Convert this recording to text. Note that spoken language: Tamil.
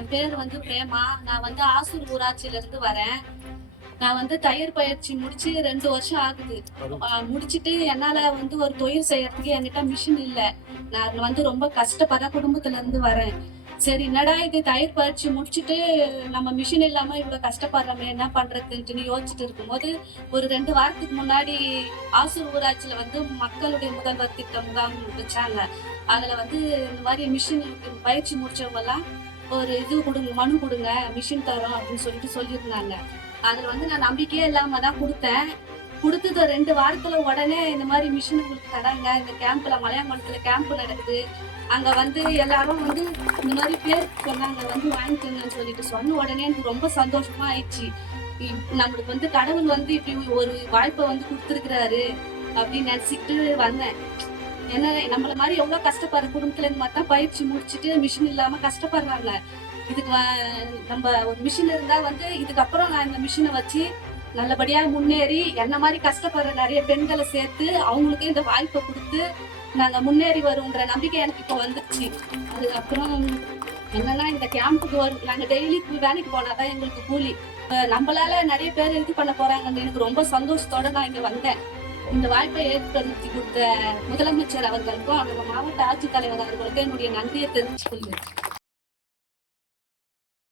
என் பேர் வந்து பிரேமா. நான் வந்து ஆசூர் ஊராட்சியில இருந்து வரேன். நான் வந்து தையல் பயிற்சி முடிச்சு 2 வருஷம் ஆகுது. முடிச்சுட்டு என்னால வந்து ஒரு தொழில் செய்யறதுக்கு என்கிட்ட மிஷின் இல்ல. நான் வந்து ரொம்ப கஷ்டப்படுற குடும்பத்துல இருந்து வரேன். சரி, என்னடா இது தையல் பயிற்சி முடிச்சுட்டு நம்ம மிஷின் இல்லாம இவ்வளவு கஷ்டப்படுறோமே, என்ன பண்றதுன்ட்டு யோசிச்சுட்டு இருக்கும்போது, ஒரு 2 வாரத்துக்கு முன்னாடி ஆசூர் ஊராட்சியில வந்து மக்களுடைய முதல்வர் திட்டம் முகாம் வச்சாங்க. அதுல வந்து இந்த மாதிரி மிஷின் பயிற்சி முடிச்சவங்க எல்லாம் ஒரு இது கொடுங்க, மனு கொடுங்க, மிஷின் தரோம் அப்படின்னு சொல்லியிருந்தாங்க. அதுல வந்து நான் நம்பிக்கையே இல்லாம தான் கொடுத்தேன். கொடுத்தது 2 வாரத்துல உடனே இந்த மாதிரி மிஷின் உங்களுக்கு தராங்க, இந்த கேம்ப்ல மலையாமலத்துல கேம்ப் நடக்குது, அங்க வந்து எல்லாரும் வந்து இந்த மாதிரி பேர் சொன்னாங்க, வந்து வாங்கிக்கோங்கன்னு சொன்ன உடனே எனக்கு ரொம்ப சந்தோஷமா ஆயிடுச்சு. நம்மளுக்கு வந்து கடவுள் வந்து இப்படி ஒரு வாய்ப்பை வந்து கொடுத்துருக்கிறாரு அப்படின்னு நினைச்சிட்டு வந்தேன். ஏன்னா நம்மள மாதிரி எவ்வளவு கஷ்டப்படுற குடும்பத்துல இருந்து மாதிரி தான் பயிற்சி முடிச்சுட்டு மிஷின் இல்லாம கஷ்டப்படுறாங்க. இதுக்கு நம்ம ஒரு மிஷின் இருந்தா வந்து இதுக்கப்புறம் நான் இந்த மிஷினை வச்சு நல்லபடியா முன்னேறி என்ன மாதிரி கஷ்டப்படுற நிறைய பெண்களை சேர்த்து அவங்களுக்கு இந்த வாய்ப்பை கொடுத்து நாங்க முன்னேறி வரும்ன்ற நம்பிக்கை எனக்கு இப்போ வந்துருச்சு. அதுக்கப்புறம் என்னன்னா இந்த கேம்புக்கு நாங்க டெய்லி வேலைக்கு போனாதான் எங்களுக்கு கூலி. நம்மளால நிறைய பேர் இது பண்ண போறாங்கன்னு எனக்கு ரொம்ப சந்தோஷத்தோட நான் இங்க வந்தேன். இந்த வாய்ப்பை ஏற்படுத்தி கொடுத்த முதலமைச்சர் அவர்களுக்கும் அவங்க மாவட்ட ஆட்சித்தலைவர் அவர்களுக்கும் என்னுடைய நன்றியை தெரிவித்துக் கொள்கிறேன்.